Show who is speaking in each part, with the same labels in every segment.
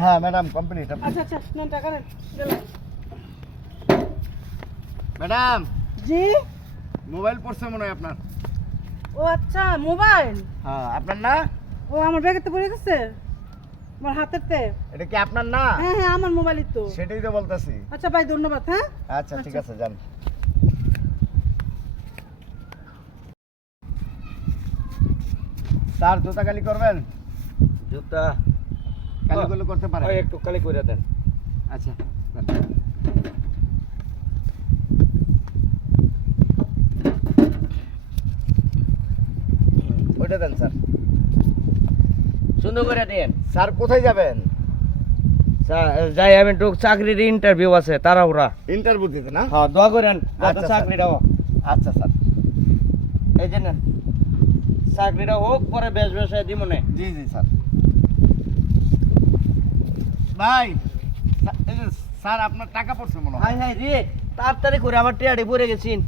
Speaker 1: হ্যাঁ madam complete
Speaker 2: আচ্ছা আচ্ছা নেন টাকা নেন
Speaker 1: ম্যাডাম!
Speaker 2: জি?
Speaker 1: মোবাইল পড়ছে মনে হয় আপনার।
Speaker 2: ও আচ্ছা মোবাইল?
Speaker 1: হ্যাঁ আপনার না?
Speaker 2: ও আমার ব্যাগের তো পড়ে গেছে আমার হাতের তে।
Speaker 1: এটা কি আপনার না?
Speaker 2: হ্যাঁ হ্যাঁ আমার মোবাইলই তো।
Speaker 1: সেটাই তো বলতেছি।
Speaker 2: আচ্ছা ভাই ধন্যবাদ হ্যাঁ?
Speaker 1: আচ্ছা ঠিক আছে যান। স্যার জুতা কালি করবেন?
Speaker 3: জুতা।
Speaker 1: কালি করলে করতে পারেন?
Speaker 3: একটু কালি করে দেন।
Speaker 1: আচ্ছা ওইটা দেন স্যার।
Speaker 3: সুন্দর করে দেন।
Speaker 1: স্যার কোথায় যাবেন?
Speaker 3: যাই আমি একটু চাকরির ইন্টারভিউ আছে তারা ওরা
Speaker 1: ইন্টারভিউ দিতে না?
Speaker 3: হ্যাঁ দোয়া করেন
Speaker 1: আচ্ছা,
Speaker 3: চাকরিটা হোক।
Speaker 1: আচ্ছা স্যার।
Speaker 3: এই যে নেন চাকরিটা হোক পরে বেশ বেশ দিব
Speaker 1: জি জি স্যার। ভাই স্যার- আপনার টাকা পড়ছে মনে হয়।
Speaker 3: হাই হাই রে তাড়াতাড়ি করে আমার টিয়াড়ি পড়ে গেছিন।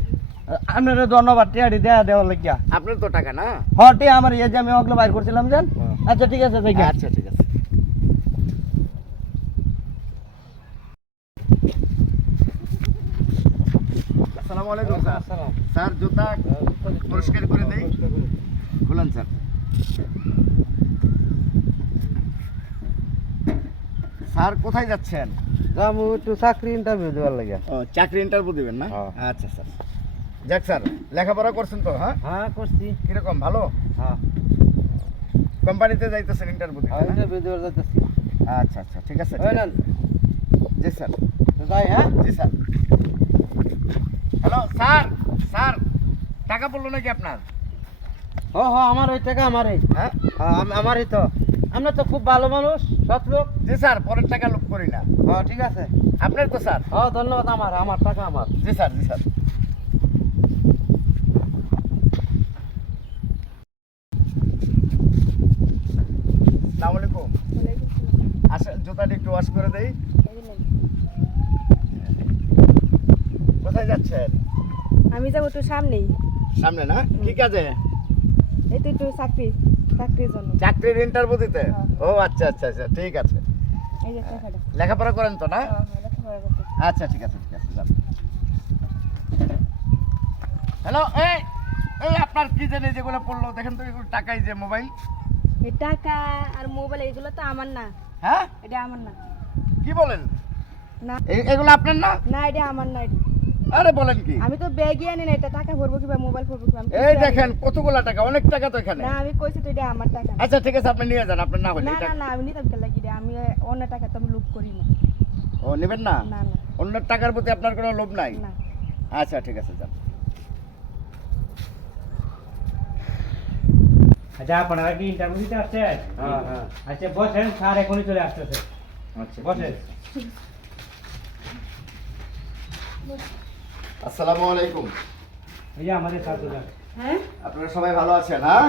Speaker 3: আপনারা ধন্যবাদ টিয়াড়ি দেয়া দেওয়ার লাগিয়া।
Speaker 1: আপনার তো টাকা না?
Speaker 3: হ্যাঁ টি আমার এই যে আমি অগলো বাইর করছিলাম জান?
Speaker 1: হ্যাঁ।
Speaker 3: আচ্ছা ঠিক আছে ঠিক
Speaker 1: আচ্ছা ঠিক আছে। আসসালামু আলাইকুম স্যার। স্যার জুতা পরিষ্কার করে দেই। খুলেন স্যার। স্যার কোথায় যাচ্ছেন?
Speaker 3: যাব একটু চাকরি ইন্টারভিউ দেওয়ার লাগে।
Speaker 1: চাকরি ইন্টারভিউ দিবেন না?
Speaker 3: হ্যাঁ।
Speaker 1: আচ্ছা স্যার। যাক স্যার লেখাপড়া করছেন তো হ্যাঁ?
Speaker 3: হ্যাঁ করছি।
Speaker 1: কীরকম ভালো?
Speaker 3: হ্যাঁ।
Speaker 1: কোম্পানিতে যাইতেছেন ইন্টারভিউ দিতে?
Speaker 3: ইন্টারভিউ দেওয়ার যাচ্ছি
Speaker 1: আচ্ছা আচ্ছা ঠিক আছে জি স্যার।
Speaker 3: যাই হ্যাঁ?
Speaker 1: জি স্যার। হ্যালো স্যার স্যার টাকা পড়ল নাকি আপনার?
Speaker 3: ও হো আমার ওই টাকা আমারই।
Speaker 1: হ্যাঁ?
Speaker 3: হ্যাঁ আম- আমারই তো। আমরা তো খুব ভালো মানুষ সৎ লোক।
Speaker 1: জি স্যার পরের টাকা লোক করি না।
Speaker 3: হ্যাঁ ঠিক আছে।
Speaker 1: আপনার তো স্যার।
Speaker 3: হ্যাঁ ধন্যবাদ আমার আমার টাকা আমার।
Speaker 1: জি স্যার জি স্যার। আসসালামু আলাইকুম। আচ্ছা জুতাটা একটু ওয়াশ করে দেই। কোথায় যাচ্ছেন?
Speaker 2: আমি যাব একটু সামনেই।
Speaker 1: সামনে না? কি কাজে?
Speaker 2: এই তো একটু চাকরি। চাকরির জন্য।
Speaker 1: চাকরির ইন্টারভিউ দিতে?
Speaker 2: হ্যাঁ।
Speaker 1: ও আচ্ছা আচ্ছা আচ্ছা ঠিক আছে। লেখাপড়া করেন তো না?
Speaker 2: হ্যাঁ, হ্যাঁ।
Speaker 1: আচ্ছা ঠিক আছে ঠিক আছে হ্যালো এই এই আপনার কি জানি যেগুলো পড়ল দেখেন তো এগুলো টাকাই যে মোবাইল
Speaker 2: এই টাকা আর মোবাইল এগুলো তো আমার না।
Speaker 1: হ্যাঁ?
Speaker 2: এটা আমার না।
Speaker 1: কি বলেন?
Speaker 2: না।
Speaker 1: এগুলো আপনার না?
Speaker 2: না এটা আমার না এটা।
Speaker 1: আরে বলেন কি?
Speaker 2: আমি তো ব্যাগই আনি না এটা টাকা ভরবো কিবা মোবাইল ভরবো আমি
Speaker 1: এই দেখেন কতগুলা টাকা? অনেক টাকা তো এখানে।
Speaker 2: না। আমি কইছি তো এটা আমার টাকা।
Speaker 1: আচ্ছা ঠিক আছে আপনি নিয়ে যান আপনার না হলে
Speaker 2: না না না আমি নিতাম কেন লাগি আমি অন্য টাকা তো আমি লুক করি না।
Speaker 1: ও নেবেন না?
Speaker 2: না না।
Speaker 1: অন্য টাকার প্রতি আপনার কোনো লোভ নাই?
Speaker 2: না।
Speaker 1: আচ্ছা ঠিক আছে যান।
Speaker 4: আচ্ছা আপনারা কি ইন্টারভিউ দিতে আসছেন?
Speaker 3: হ্যাঁ, হ্যাঁ।
Speaker 4: আচ্ছা বসেন স্যার এখনই চলে আসতেছে।
Speaker 1: আচ্ছা
Speaker 4: বসেন।
Speaker 1: আসসালামু আলাইকুম।
Speaker 4: এই যে আমাদের স্যার
Speaker 2: হ্যাঁ?
Speaker 1: আপনারা সবাই ভালো আছেন হ্যাঁ?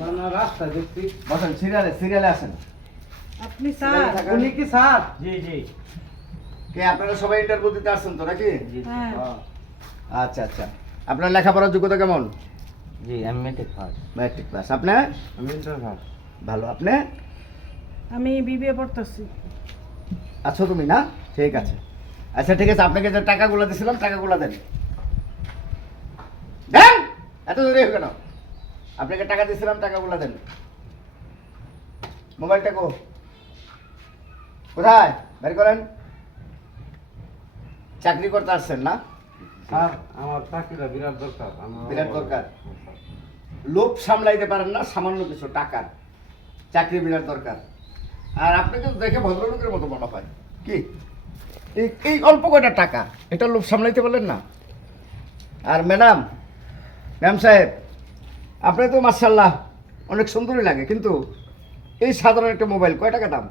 Speaker 3: না না রাস্তা দেখছি।
Speaker 1: বসেন সিরিয়ালে সিরিয়ালে আসেন।
Speaker 2: আপনি স্যার?
Speaker 3: উনি কি স্যার?
Speaker 4: জি জি।
Speaker 1: কে আপনারা সবাই ইন্টারভিউ দিতে আসছেন তো নাকি?
Speaker 2: হ্যাঁ।
Speaker 1: আচ্ছা আচ্ছা। আপনার লেখাপড়ার যোগ্যতা কেমন?
Speaker 3: জি আমি মেট্রিক পাস।
Speaker 1: ম্যাট্রিক ক্লাস আপনি?
Speaker 3: আমি ইন্টার পাস
Speaker 1: ভালো আপনি?
Speaker 2: আমি বিবিএ পড়তেছি।
Speaker 1: আছো তুমি না? ঠিক আছে। আচ্ছা ঠিক আছে আপনাকে যে টাকাগুলো দিয়েছিলাম টাকাগুলো দেন। দেন? এত দেরি হবে কেন? আপনাকে টাকা দিয়েছিলাম টাকাগুলো দেন। মোবাইলটা কো। কোথায়? বের করেন। চাকরি করতে আসছেন না?
Speaker 3: আমার চাকরিটা বিরাট দরকার। আমার
Speaker 1: বিরাট দরকার। লোভ সামলাইতে পারেন না সামান্য কিছু টাকার চাকরি বিরাট দরকার। আর আপনাকে দেখে ভদ্রলোকের মতো মনে হয়। কি? এই এই অল্প কয়টা টাকা এটা লোভ সামলাইতে পারলেন না? আর ম্যাডাম ম্যাম সাহেব আপনি তো মার্শাল্লাহ অনেক সুন্দরই লাগে কিন্তু এই সাধারণ একটা মোবাইল কয় টাকা দাম?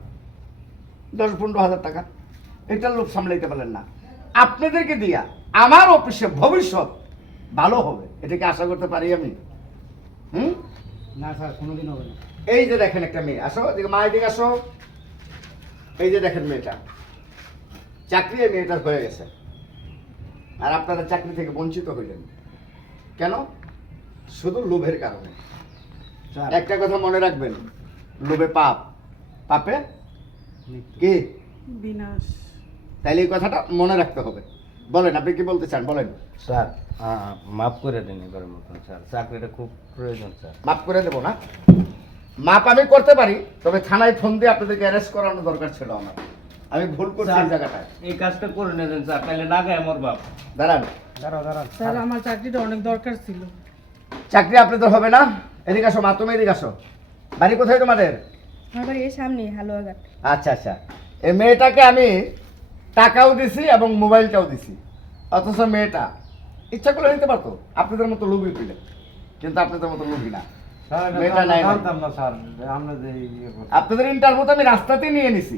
Speaker 1: দশ পনেরো হাজার টাকা। এটার লোভ সামলাইতে পারলেন না। আপনাদেরকে দিয়া আমার অফিসে ভবিষ্যৎ ভালো হবে এটাকে আশা করতে পারি আমি? হুম?
Speaker 4: না স্যার কোনোদিন হবে না।
Speaker 1: এই যে দেখেন একটা মেয়ে আসো এদিকে মা এদিকে আসো। এই যে দেখেন মেয়েটা। চাকরি এই মেয়েটার হয়ে গেছে। আর আপনারা চাকরি থেকে বঞ্চিত হইলেন। কেন? শুধু লোভের কারণে।
Speaker 3: স্যার।
Speaker 1: একটা কথা মনে রাখবেন লোভে পাপ। পাপে কি?
Speaker 2: বিনাশ।
Speaker 1: তাইলে এই কথাটা মনে রাখতে হবে। বলেন আপনি কি বলতে চান? বলেন।
Speaker 3: স্যার মাফ করে দিন এবারের মতন স্যার। চাকরিটা খুব প্রয়োজন স্যার।
Speaker 1: মাফ করে দেবো না। মাপ আমি করতে পারি তবে থানায় ফোন দিয়ে আপনাদেরকে অ্যারেস্ট করানো দরকার ছিল আমার। আমি ভুল করছি এই
Speaker 3: স্যার,
Speaker 1: জায়গাটায়।
Speaker 3: এই কাজটা করে নেবেন স্যার তাহলে না গায়ে আমার বাপ।
Speaker 1: দাঁড়ান।
Speaker 4: দাঁড়াও দাঁড়াও।
Speaker 2: স্যার আমার চাকরিটা অনেক দরকার ছিল।
Speaker 1: চাকরি আপনাদের হবে না? এদিকে আসো মা তুমি এদিকে আসো। বাড়ি কোথায় তোমাদের?
Speaker 5: আমার বাড়ি এই সামনে হালুয়াঘাট।
Speaker 1: আচ্ছা আচ্ছা। এই মেয়েটাকে আমি টাকাও দিছি এবং মোবাইলটাও দিছি। অথচ মেয়েটা ইচ্ছা করে নিতে পারতো। আপনাদের মতো লোভী পেলে কিন্তু আপনাদের মতো লোভী না। মেয়েটা নাই। নাই।
Speaker 3: না স্যার। আমরা যে ইয়ে
Speaker 1: আপনাদের ইন্টারভিউ তো আমি রাস্তাতেই নিয়ে নিছি।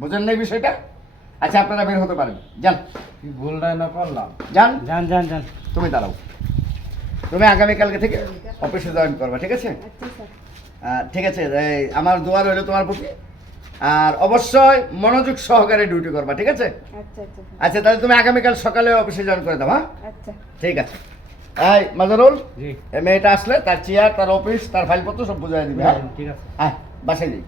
Speaker 1: বুঝেন না এই বিষয়টা? আচ্ছা আপনারা বের হতে পারেন। যান।
Speaker 3: কি ভুলটাই না করলাম?
Speaker 1: যান।
Speaker 4: যান যান যান।
Speaker 1: তুমি দাঁড়াও। তুমি আগামীকালকে থেকে অফিসে জয়েন করবা ঠিক আছে?
Speaker 5: আচ্ছা
Speaker 1: ঠিক আছে এই, আমার দোয়া রইল তোমার প্রতি। আর অবশ্যই মনোযোগ সহকারে ডিউটি করবা ঠিক আছে?
Speaker 5: আচ্ছা আচ্ছা।
Speaker 1: আচ্ছা তাহলে তুমি আগামীকাল সকালে অফিসে জয়েন করে দাও হ্যাঁ?
Speaker 5: আচ্ছা।
Speaker 1: ঠিক আছে। এই মাজারুল? এই মেয়েটা আসলে তার চেয়ার তার অফিস তার ফাইলপত্র সব বুঝাই দিবে হ্যাঁ?
Speaker 4: ঠিক আছে।
Speaker 1: হ্যাঁ বাসায় যাই।